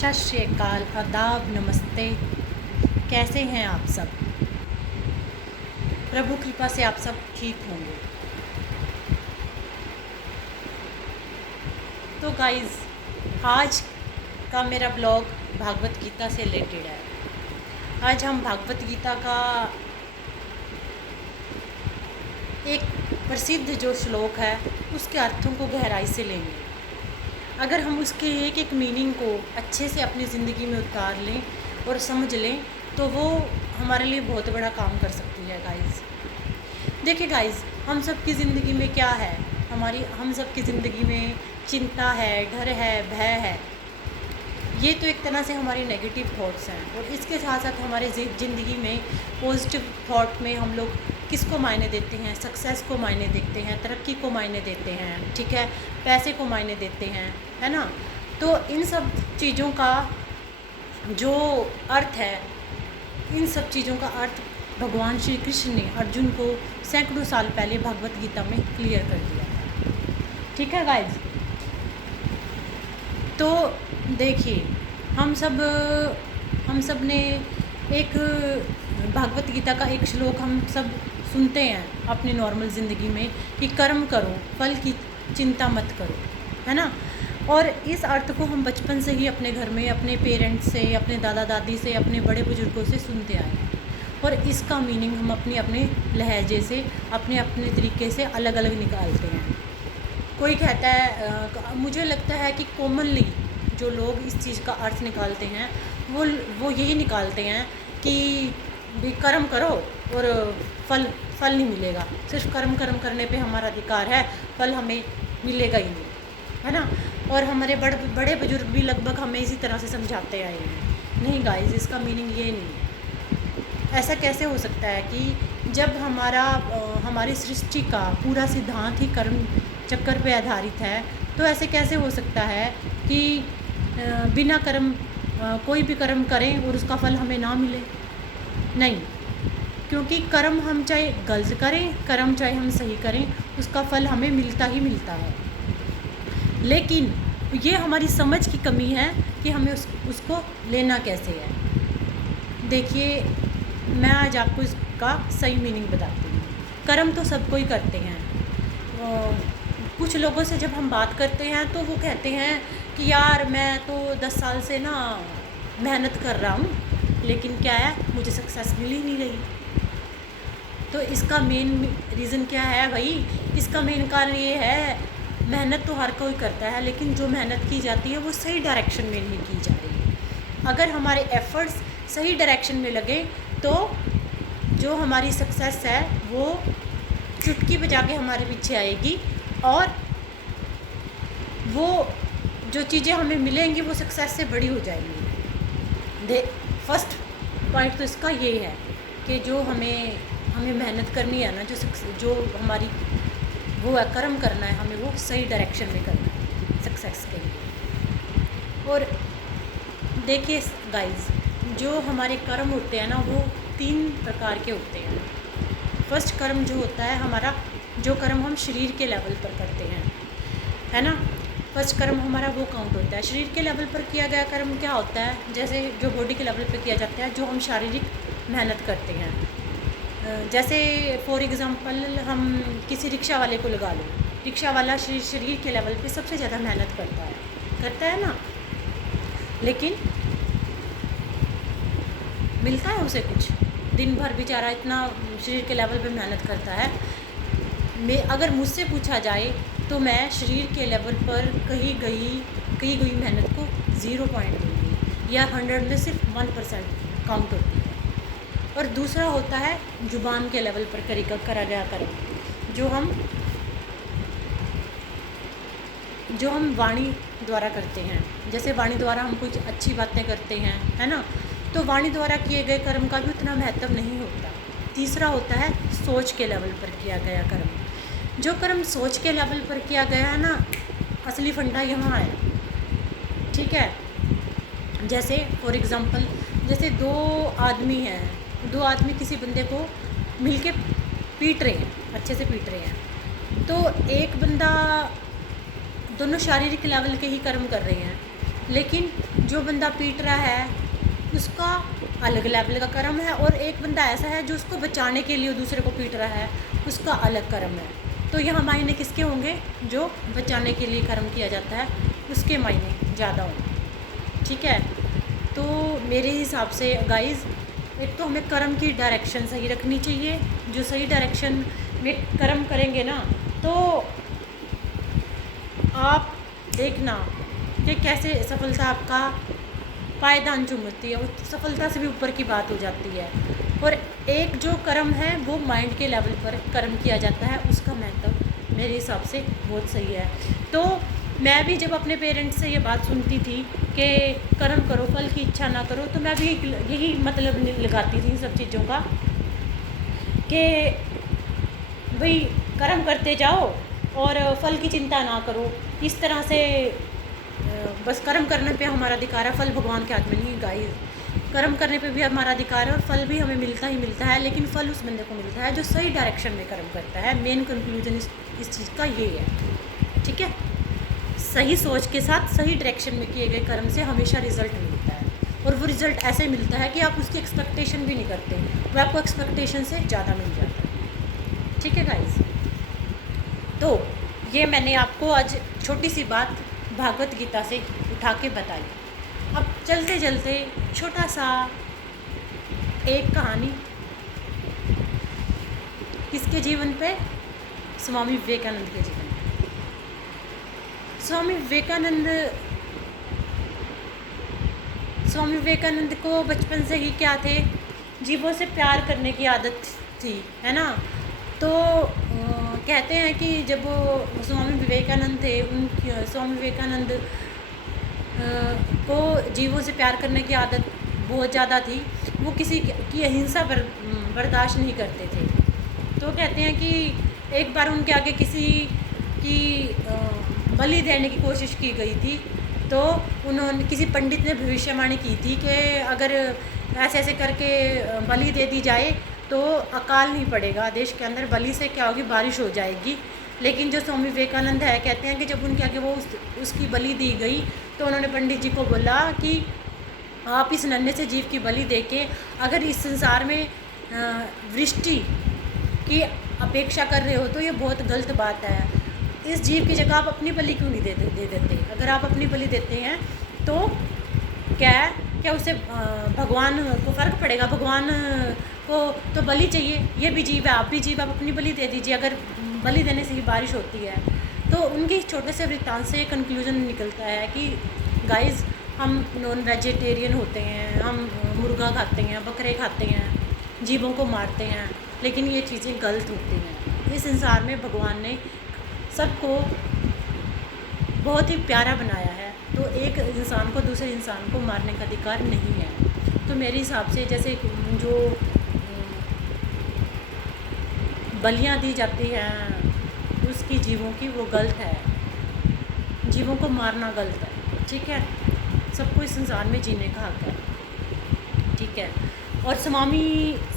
सत श्री अकाल, आदाब, नमस्ते। कैसे हैं आप सब? प्रभु कृपा से आप सब ठीक होंगे। तो गाइज़, आज का मेरा ब्लॉग भागवत गीता से रिलेटेड है। आज हम भागवत गीता का एक प्रसिद्ध जो श्लोक है उसके अर्थों को गहराई से लेंगे। अगर हम उसके एक एक मीनिंग को अच्छे से अपनी ज़िंदगी में उतार लें और समझ लें तो वो हमारे लिए बहुत बड़ा काम कर सकती है गाइज़। देखिए गाइज़, हम सब की ज़िंदगी में क्या है, हम सब की ज़िंदगी में चिंता है, डर है, भय है। ये तो एक तरह से हमारी नेगेटिव थॉट्स हैं। और इसके साथ साथ हमारे ज़िंदगी में पॉजिटिव थॉट में हम लोग किसको मायने देते हैं? सक्सेस को मायने देते हैं, तरक्की को मायने देते हैं, ठीक है, पैसे को मायने देते हैं, है ना। तो इन सब चीज़ों का जो अर्थ है, इन सब चीज़ों का अर्थ भगवान श्री कृष्ण ने अर्जुन को सैकड़ों साल पहले भगवत गीता में क्लियर कर दिया था, ठीक है गाइज। तो देखिए, हम सब ने एक भागवत गीता का एक श्लोक हम सब सुनते हैं अपनी नॉर्मल ज़िंदगी में कि कर्म करो, फल की चिंता मत करो, है ना। और इस अर्थ को हम बचपन से ही अपने घर में अपने पेरेंट्स से, अपने दादा दादी से, अपने बड़े बुजुर्गों से सुनते आए हैं। और इसका मीनिंग हम अपने लहजे से, अपने तरीके से अलग अलग निकालते हैं। कोई कहता है, मुझे लगता है कि कॉमनली जो लोग इस चीज़ का अर्थ निकालते हैं वो यही निकालते हैं कि भी कर्म करो और फल नहीं मिलेगा। सिर्फ कर्म करने पे हमारा अधिकार है, फल हमें मिलेगा ही नहीं, है ना। और हमारे बड़े बुजुर्ग भी लगभग हमें इसी तरह से समझाते आए हैं। नहीं गाइस, इसका मीनिंग ये नहीं है। ऐसा कैसे हो सकता है कि जब हमारी सृष्टि का पूरा सिद्धांत ही कर्म चक्कर पे आधारित है, तो ऐसे कैसे हो सकता है कि बिना कर्म कोई भी कर्म करें और उसका फल हमें ना मिले? नहीं, क्योंकि कर्म हम चाहे गलत करें, कर्म चाहे हम सही करें, उसका फल हमें मिलता ही मिलता है। लेकिन ये हमारी समझ की कमी है कि हमें उसको लेना कैसे है। देखिए, मैं आज आपको इसका सही मीनिंग बताती हूँ। कर्म तो सब कोई करते हैं। कुछ लोगों से जब हम बात करते हैं तो वो कहते हैं कि यार मैं तो 10 साल से ना मेहनत कर रहा हूँ, लेकिन क्या है, मुझे सक्सेस मिल ही नहीं रही। तो इसका मेन रीज़न क्या है भाई? इसका मेन कारण ये है, मेहनत तो हर कोई करता है, लेकिन जो मेहनत की जाती है वो सही डायरेक्शन में नहीं की जा रही है। अगर हमारे एफ़र्ट्स सही डायरेक्शन में लगे तो जो हमारी सक्सेस है वो चुटकी बजा के हमारे पीछे आएगी, और वो जो चीज़ें हमें मिलेंगी वो सक्सेस से बड़ी हो जाएंगी। फर्स्ट पॉइंट तो इसका ये है कि जो हमें मेहनत करनी है ना, जो हमारी वो है, कर्म करना है, हमें वो सही डायरेक्शन में करना है सक्सेस के लिए। और देखिए गाइस, जो हमारे कर्म होते हैं ना वो 3 प्रकार के होते हैं। फर्स्ट कर्म जो होता है हमारा, जो कर्म हम शरीर के लेवल पर करते हैं, है ना। फर्स्ट कर्म हमारा वो काउंट होता है। शरीर के लेवल पर किया गया कर्म क्या होता है? जैसे जो बॉडी के लेवल पर किया जाता है, जो हम शारीरिक मेहनत करते हैं। जैसे फॉर एग्ज़ाम्पल हम किसी रिक्शा वाले को लगा लो। रिक्शा वाला शरीर के लेवल पे सबसे ज़्यादा मेहनत करता है ना, लेकिन मिलता है उसे कुछ? दिन भर बेचारा इतना शरीर के लेवल पे मेहनत करता है। अगर मुझसे पूछा जाए तो मैं शरीर के लेवल पर कही गई मेहनत को 0 पॉइंट दूँगी, या 100 में सिर्फ 1% काउंट होती है। और दूसरा होता है जुबान के लेवल पर करा गया कर्म, जो हम वाणी द्वारा करते हैं। जैसे वाणी द्वारा हम कुछ अच्छी बातें करते हैं, है ना, तो वाणी द्वारा किए गए कर्म का भी उतना महत्व नहीं होता। तीसरा होता है सोच के लेवल पर किया गया कर्म। जो कर्म सोच के लेवल पर किया गया है ना, असली फंडा यहाँ है, ठीक है। जैसे फॉर एग्ज़ाम्पल, जैसे दो आदमी किसी बंदे को मिलके पीट रहे हैं, अच्छे से पीट रहे हैं, तो एक बंदा, दोनों शारीरिक लेवल के ही कर्म कर रहे हैं, लेकिन जो बंदा पीट रहा है उसका अलग लेवल का कर्म है, और एक बंदा ऐसा है जो उसको बचाने के लिए दूसरे को पीट रहा है, उसका अलग कर्म है। तो यहाँ मायने किसके होंगे? जो बचाने के लिए कर्म किया जाता है उसके मायने ज़्यादा होंगे। ठीक है, तो मेरे हिसाब से गाइज़, एक तो हमें कर्म की डायरेक्शन सही रखनी चाहिए। जो सही डायरेक्शन में कर्म करेंगे ना, तो आप देखना कि कैसे सफलता आपका पायदान चूमती है, उस सफलता से भी ऊपर की बात हो जाती है। और एक जो कर्म है वो माइंड के लेवल पर कर्म किया जाता है, उसका महत्व मेरे हिसाब से बहुत सही है। तो मैं भी जब अपने पेरेंट्स से ये बात सुनती थी कि कर्म करो फल की इच्छा ना करो, तो मैं भी यही मतलब लगाती थी सब चीज़ों का कि भाई कर्म करते जाओ और फल की चिंता ना करो। इस तरह से बस कर्म करने पे हमारा अधिकार है, फल भगवान के हाथ में नहीं गाइस। कर्म करने पे भी हमारा अधिकार है और फल भी हमें मिलता ही मिलता है, लेकिन फल उस बंदे को मिलता है जो सही डायरेक्शन में कर्म करता है। मेन कंक्लूजन इस चीज़ का ये है। ठीक है, सही सोच के साथ सही डायरेक्शन में किए गए कर्म से हमेशा रिजल्ट मिलता है, और वो रिज़ल्ट ऐसे मिलता है कि आप उसकी एक्सपेक्टेशन भी नहीं करते, वो आपको एक्सपेक्टेशन से ज़्यादा मिल जाता है। ठीक है गाइस, तो ये मैंने आपको आज छोटी सी बात भागवत गीता से उठा के बताई। अब चलते चलते छोटा सा एक कहानी किसके जीवन पे? स्वामी विवेकानंद के जीवन पे। स्वामी विवेकानंद को बचपन से ही क्या थे, जीवों से प्यार करने की आदत थी, है ना। तो कहते हैं कि जब वो स्वामी विवेकानंद थे, स्वामी विवेकानंद को जीवों से प्यार करने की आदत बहुत ज़्यादा थी। वो किसी की अहिंसा बर्दाश्त नहीं करते थे। तो कहते हैं कि एक बार उनके आगे किसी की बलि देने की कोशिश की गई थी, तो उन्होंने किसी पंडित ने भविष्यवाणी की थी कि अगर ऐसे ऐसे करके बलि दे दी जाए तो अकाल नहीं पड़ेगा देश के अंदर, बलि से क्या होगी, बारिश हो जाएगी। लेकिन जो स्वामी विवेकानंद है, कहते हैं कि जब उनके आगे वो उसकी बलि दी गई, तो उन्होंने पंडित जी को बोला कि आप इस नन्हे से जीव की बलि देके अगर इस संसार में वृष्टि की अपेक्षा कर रहे हो तो ये बहुत गलत बात है। इस जीव की जगह आप अपनी बलि क्यों नहीं दे देते? अगर आप अपनी बलि देते हैं तो क्या उससे भगवान को फ़र्क पड़ेगा? भगवान को तो बलि चाहिए, ये भी जीव है, आप भी जीव, आप अपनी बलि दे दीजिए, अगर बलि देने से ही बारिश होती है। तो उनके छोटे से वृत्तांत से कंक्लूजन निकलता है कि गाइस, हम नॉन वेजिटेरियन होते हैं, हम मुर्गा खाते हैं, बकरे खाते हैं, जीवों को मारते हैं, लेकिन ये चीज़ें गलत होती हैं। इस संसार में भगवान ने सबको बहुत ही प्यारा बनाया है, तो एक इंसान को दूसरे इंसान को मारने का अधिकार नहीं है। तो मेरे हिसाब से जैसे जो बलियाँ दी जाती हैं उसकी जीवों की, वो गलत है। जीवों को मारना गलत है। ठीक है, सबको इस संसार में जीने का हक है। ठीक है, और स्वामी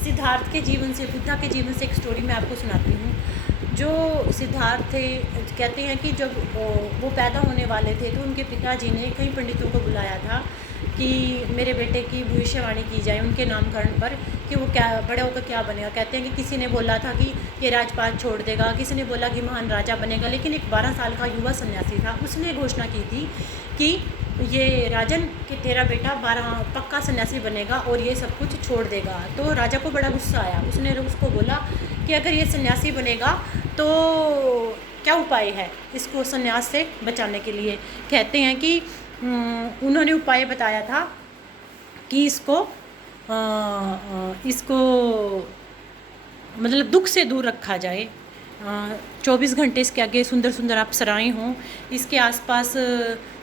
सिद्धार्थ के जीवन से, बुद्धा के जीवन से एक स्टोरी मैं आपको सुनाती हूँ। जो सिद्धार्थ थे, कहते हैं कि जब वो पैदा होने वाले थे तो उनके पिताजी ने कई पंडितों को बुलाया था कि मेरे बेटे की भविष्यवाणी की जाए उनके नामकरण पर कि वो क्या बड़े होकर क्या बनेगा। कहते हैं कि किसी ने बोला था कि ये राजपाट छोड़ देगा, किसी ने बोला कि महान राजा बनेगा, लेकिन एक 12 साल का युवा सन्यासी था, उसने घोषणा की थी कि ये राजन कि तेरा बेटा 12 पक्का सन्यासी बनेगा और ये सब कुछ छोड़ देगा। तो राजा को बड़ा गुस्सा आया। उसने उसको बोला कि अगर ये सन्यासी बनेगा तो क्या उपाय है इसको सन्यास से बचाने के लिए। कहते हैं कि उन्होंने उपाय बताया था कि इसको मतलब दुख से दूर रखा जाए। 24 घंटे इसके आगे सुंदर सुंदर अप्सराएं हों, इसके आसपास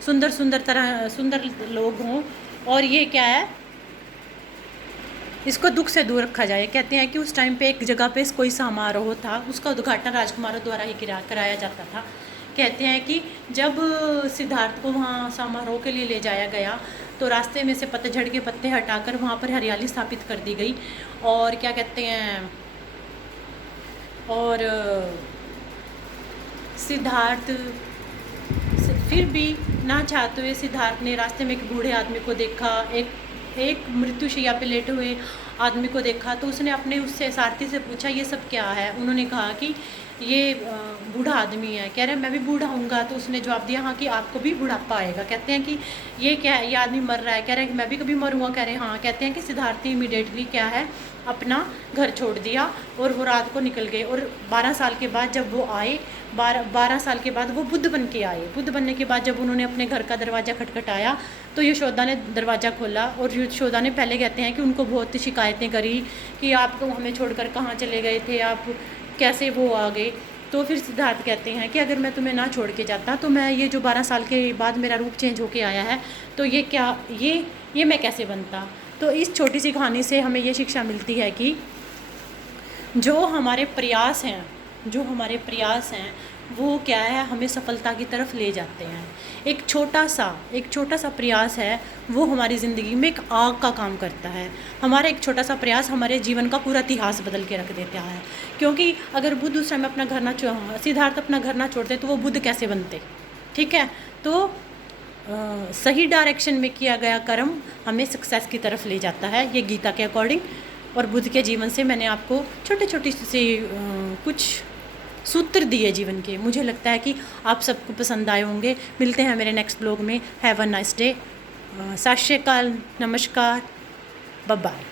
सुंदर सुंदर लोग हों, और ये क्या है, इसको दुख से दूर रखा जाए। कहते हैं कि उस टाइम पे एक जगह पे कोई समारोह था, उसका उद्घाटन राजकुमारों द्वारा ही कराया जाता था। कहते हैं कि जब सिद्धार्थ को वहाँ समारोह के लिए ले जाया गया तो रास्ते में से पतझड़ के पत्ते हटाकर वहाँ पर हरियाली स्थापित कर दी गई, और क्या कहते हैं, और सिद्धार्थ फिर भी ना चाहते हुए सिद्धार्थ ने रास्ते में एक बूढ़े आदमी को देखा, एक मृत्युशैया पे लेटे हुए आदमी को देखा। तो उसने अपने उससे सारथी से पूछा ये सब क्या है। उन्होंने कहा कि ये बूढ़ा आदमी है। कह रहे मैं भी बूढ़ा हूँगा। तो उसने जवाब दिया हाँ कि आपको भी बुढ़ापा आएगा। कहते हैं कि ये क्या है, ये आदमी मर रहा है। कह रहे हैं कि मैं भी कभी मरूंगा। कह रहे हैं हाँ। कहते हैं कि सिद्धार्थ ने इमीडिएटली क्या है अपना घर छोड़ दिया और वो रात को निकल गए। और 12 साल के बाद जब वो आए, 12 साल के बाद वो बुद्ध बन के आए। बुद्ध बनने के बाद जब उन्होंने अपने घर का दरवाज़ा खटखटाया तो यशोदा ने दरवाज़ा खोला। और यशोदा ने पहले कहते हैं कि उनको बहुत शिकायतें करी कि आप हमें छोड़कर कहाँ चले गए थे, आप कैसे वो आ गए। तो फिर सिद्धार्थ कहते हैं कि अगर मैं तुम्हें ना छोड़ के जाता तो मैं ये जो 12 साल के बाद मेरा रूप चेंज होके आया है तो ये क्या, ये मैं कैसे बनता। तो इस छोटी सी कहानी से हमें ये शिक्षा मिलती है कि जो हमारे प्रयास हैं वो क्या है, हमें सफलता की तरफ ले जाते हैं। एक छोटा सा प्रयास है वो हमारी ज़िंदगी में एक आग का काम करता है। हमारा एक छोटा सा प्रयास हमारे जीवन का पूरा इतिहास बदल के रख देता है। क्योंकि अगर बुद्ध उस समय अपना घर ना सिद्धार्थ अपना घर ना छोड़ते तो वो बुद्ध कैसे बनते। ठीक है, तो सही डायरेक्शन में किया गया कर्म हमें सक्सेस की तरफ ले जाता है, ये गीता के अकॉर्डिंग। और बुद्ध के जीवन से मैंने आपको छोटे से कुछ सूत्र दिए जीवन के। मुझे लगता है कि आप सबको पसंद आए होंगे। मिलते हैं मेरे नेक्स्ट ब्लॉग में। Have a nice day. सत श्री अकाल, नमस्कार, बाय बाय।